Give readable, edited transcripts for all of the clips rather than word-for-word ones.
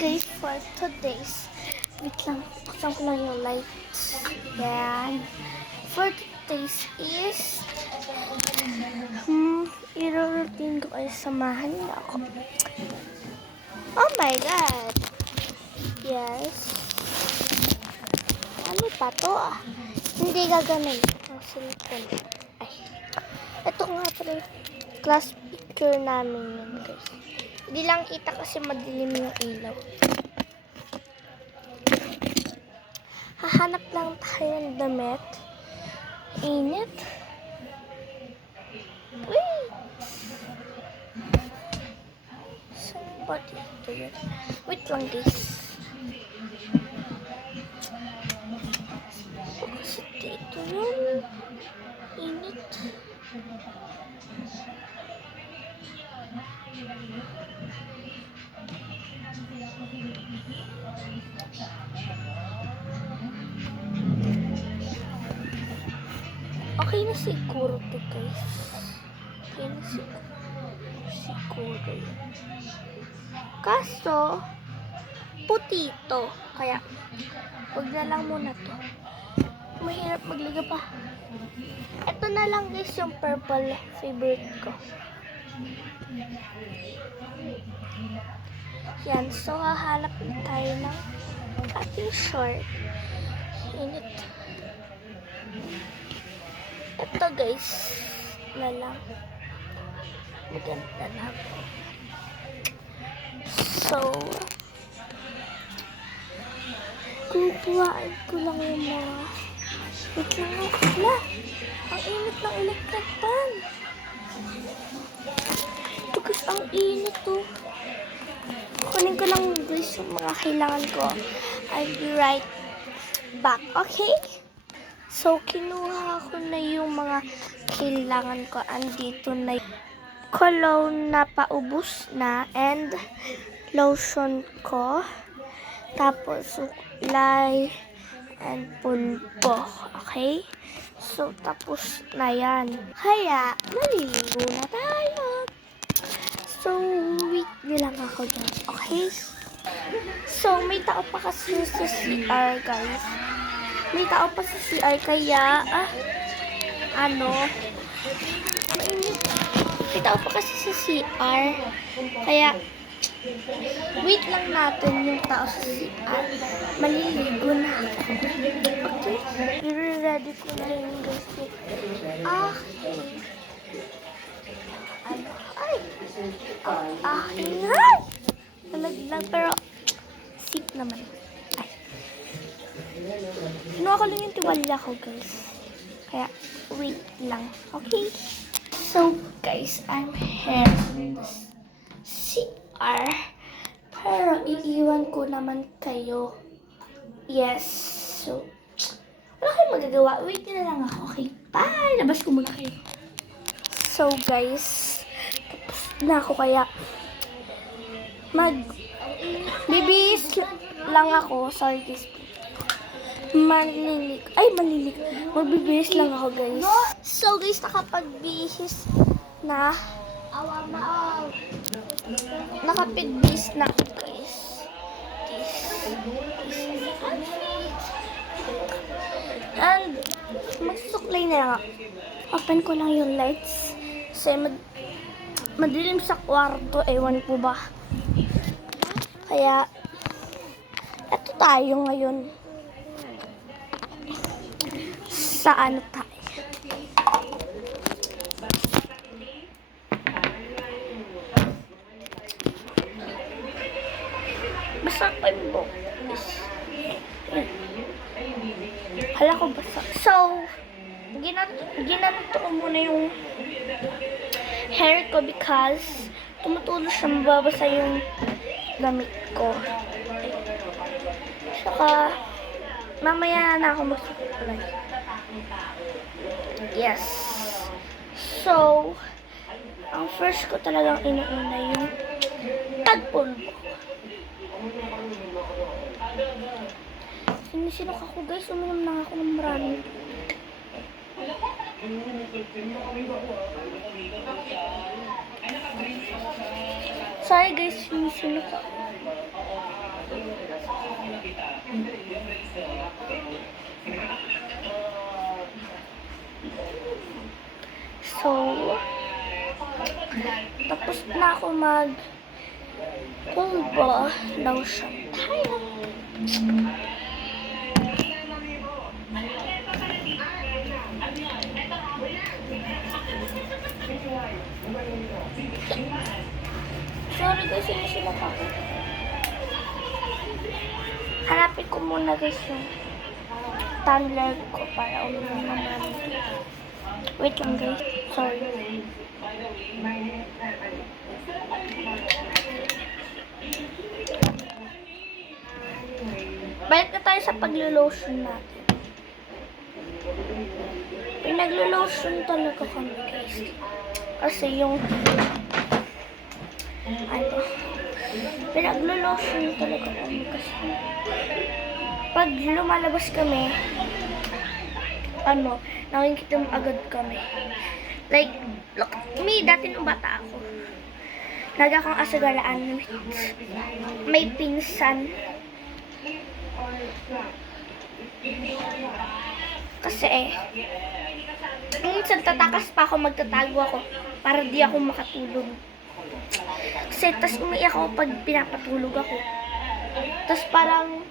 guys, for today's, wait lang, buksan ko lang yung lights. Yan. For today's is, i-routine ko kayo, samahan niyo ako. Oh my God! Yes. Ano pa to ah? Hindi gagamin. Ang silikon. Ay. Ito nga pala yung class picture namin yun guys. Hindi lang kita kasi madilim yung ilaw. Hahanap lang tayo ng damit. Init. Wait! Somebody ito yun. Wait lang guys. Kasi ito yun. Init. Okay na siguro to guys. Okay na siguro yun. Kaso, puti to. Kaya, huwag na lang muna to. Mahirap magliga pa. Ito na lang guys yung purple favorite ko. Yan. So, hahanap na tayo ng ating short. Init. Ito guys. Na lang. Maganda na. So, kukuhaan ko lang yung mga wait lang nga. Ang init ng electric fan. Ito guys, ang init to. Kunin ko lang guys yung mga kailangan ko. I'll be right back, okay? So, kinuha ko na yung mga kailangan ko. Andito na yung cologne na paubos na and lotion ko. Tapos, suklay and pulbo. Okay? So, tapos na yan. Kaya, maliligo na tayo. So, wait nilang ako dyan. Okay? So, may tao pa kasi sa CR, guys. May tao pa sa CR, kaya, may tao pa kasi sa CR. Kaya, wait lang natin yung tao sa CR. Maliligo na ako. Okay? I-ready ko na yun guys. Okay. Ay! Ay! Nalaglag pero sick naman. Ay. Kinuha ko lang yung tiwala ko guys. Kaya, wait lang. Okay? So, guys, I'm here in the CR. Pero, iiwan ko naman kayo. Yes. So, wala kayong magagawa. Wait na lang ako. Okay, bye! Labas ko muna kayo. So, guys, tapos na ako kaya bibihis lang ako. Sorry, guys. Magbibihis lang ako, guys. So, guys, nakapagbihis na. Nakapagbihis na ako, guys. And, magsusuklay na lang ako. Open ko lang yung lights. Kasi madilim sa kwarto. Ewan po ba. Kaya, eto tayo ngayon. Sa ano tayo? Basa pa yung buhok. Hala ko basa. So, ginanito ko muna yung hair ko because tumutulo siya, mababasa yung damit ko. Saka, mamaya na ako magsukulay. Yes. So, ang first ko talagang inuuna yung tagpulbo. Sinisinok ako guys, uminom na ako ng marami. Sorry guys, sinisinok ako. ako kumba lotion tayo. Sorry guys, sinisilap ako. Hanapin ko muna guys yung tumbler ko para uminom ng marami. Wait lang guys. Sorry. Balik na tayo sa paglo-lotion natin. Pinaglo-lotion talaga kami guys. Kasi yung pinaglo-lotion talaga kami kasi pag lumalabas kami, nangingitim agad kami. Like, look at me, dati nung bata ako. Lagi akong asagalaan. May pinsan. Kasi minsan tatakas pa ako, magtatago ako para di ako makatulog. Kasi tas umiiyak ako pag pinapatulog ako. Tas parang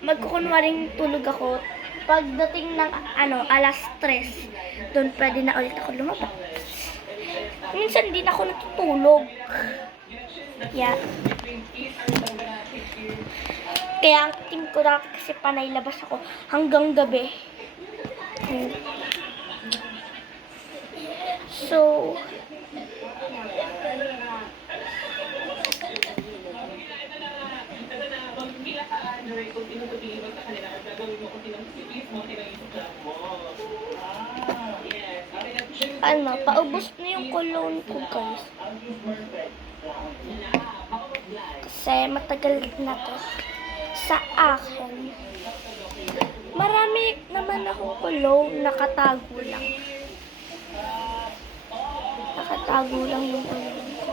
magkukunwaring tulog ako. Pagdating ng alas 3, doon pwede na ulit ako lumabas. Minsan din ako natutulog. Yeah. Kaya ang team ko dati kasi panay labas ako hanggang gabi. So, paubos na yung cologne ko guys. Kasi matagal na to sa akin. Marami naman akong cologne, nakatago lang. Nakatago lang yung cologne ko.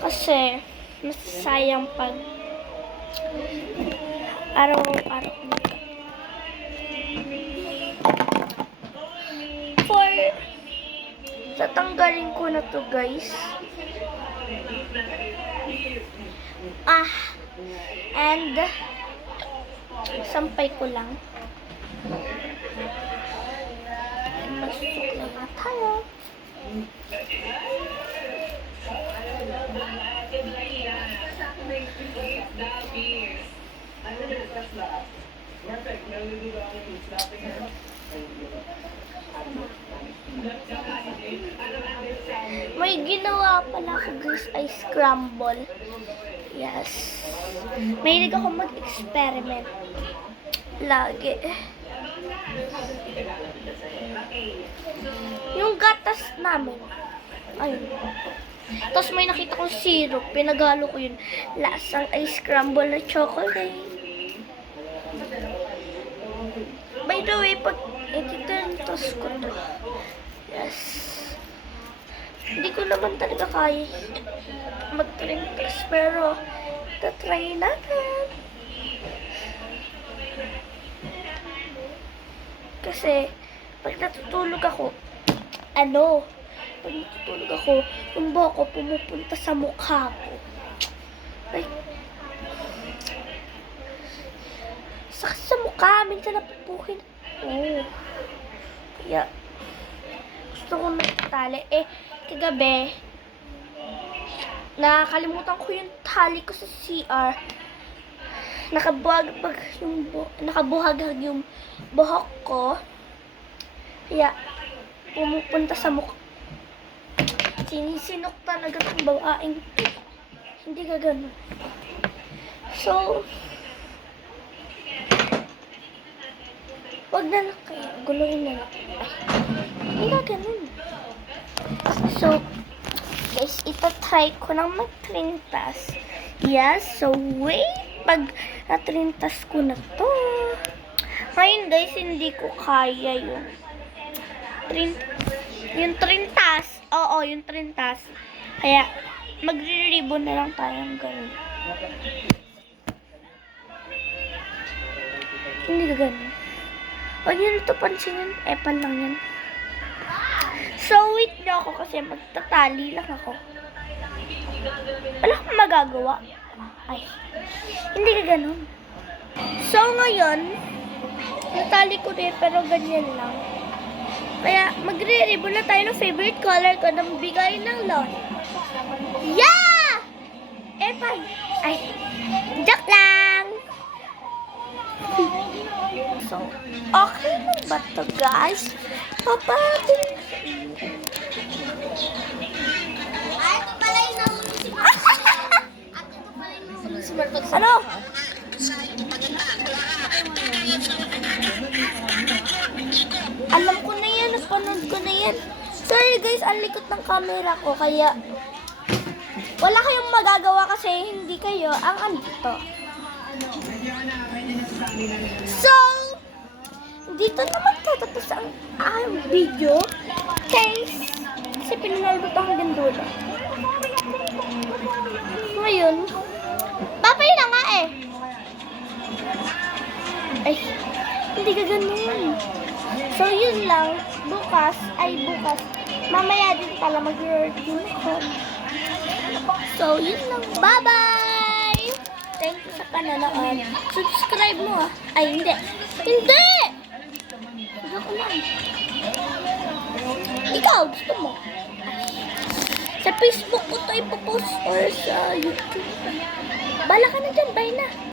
Kasi masasayang pag araw-araw tatanggalin ko na to guys. And sampay ko lang. Masuk na tayo. May ginawa pala ako guys ay scramble. Yes. Mahilig ako mag-experiment. Lagi. Yung gatas namin. Ayun. Tapos may nakita kong syrup. Pinaghalo ko yun. Lasang ay scramble na chocolate. By the way, pag ititintos ko to. Yes. Hindi ko naman talaga kaya mag-trintos, pero tatry natin. Kasi, pag natutulog ako, yung buhok ko pumupunta sa mukha ko. Like, sakit sa mukha, minsan napupukin. Kaya, gusto ko magtali. Kagabi, nakalimutan ko yung tali ko sa CR. Nakabuhag yung buhok ko. Kaya, pumupunta sa mukha. Sinisinok talaga ng bawaing. Hindi ka ganun. So, wag na lang kayo. Guluhin na lang. Hindi ka ganun. So, guys, try ko nang mag-trintas. Yes, so wait. Pag na-trintas ko na to. Ngayon, guys, hindi ko kaya yung trintas. Oo, yung trintas. Kaya, magre-ribbon na lang tayong ganun. Hindi ka ganun. Huwag nyo nito pansinin. Epan lang yan. So, wait na ako kasi magtatali lang ako. Wala akong magagawa. Ay, hindi ka ganun. So, ngayon, natali ko rin pero ganyan lang. Kaya, magre-ribbon na tayo ng favorite color ko ng bigay ng Lon. Yeah! Epay! Ay, joke lang! So, okay na ba to, guys? Papatin. Ay, ito pala yung namunod si Marcos. At ito pala yung namunod si Marcos. Ano? Alam ko na yan, napanood ko na yan. Sorry guys, ang likot ng camera ko, kaya wala kayong magagawa kasi hindi kayo ang andito. So, dito naman tatapos ang video. Kasi pinanood ko hanggang dulo. Ngayon, papay na nga eh. Ay, hindi ka ganun. So, yun lang. Bukas. Mamaya din pala mag-review ako. So, yun lang. Bye-bye! Thank you sa panonood. Subscribe mo ah. Ay, hindi. Hindi! Joke lang. Ikaw, gusto mo? Sa Facebook ko to ipopost or sa YouTube. Bala ka na dyan. Bye na.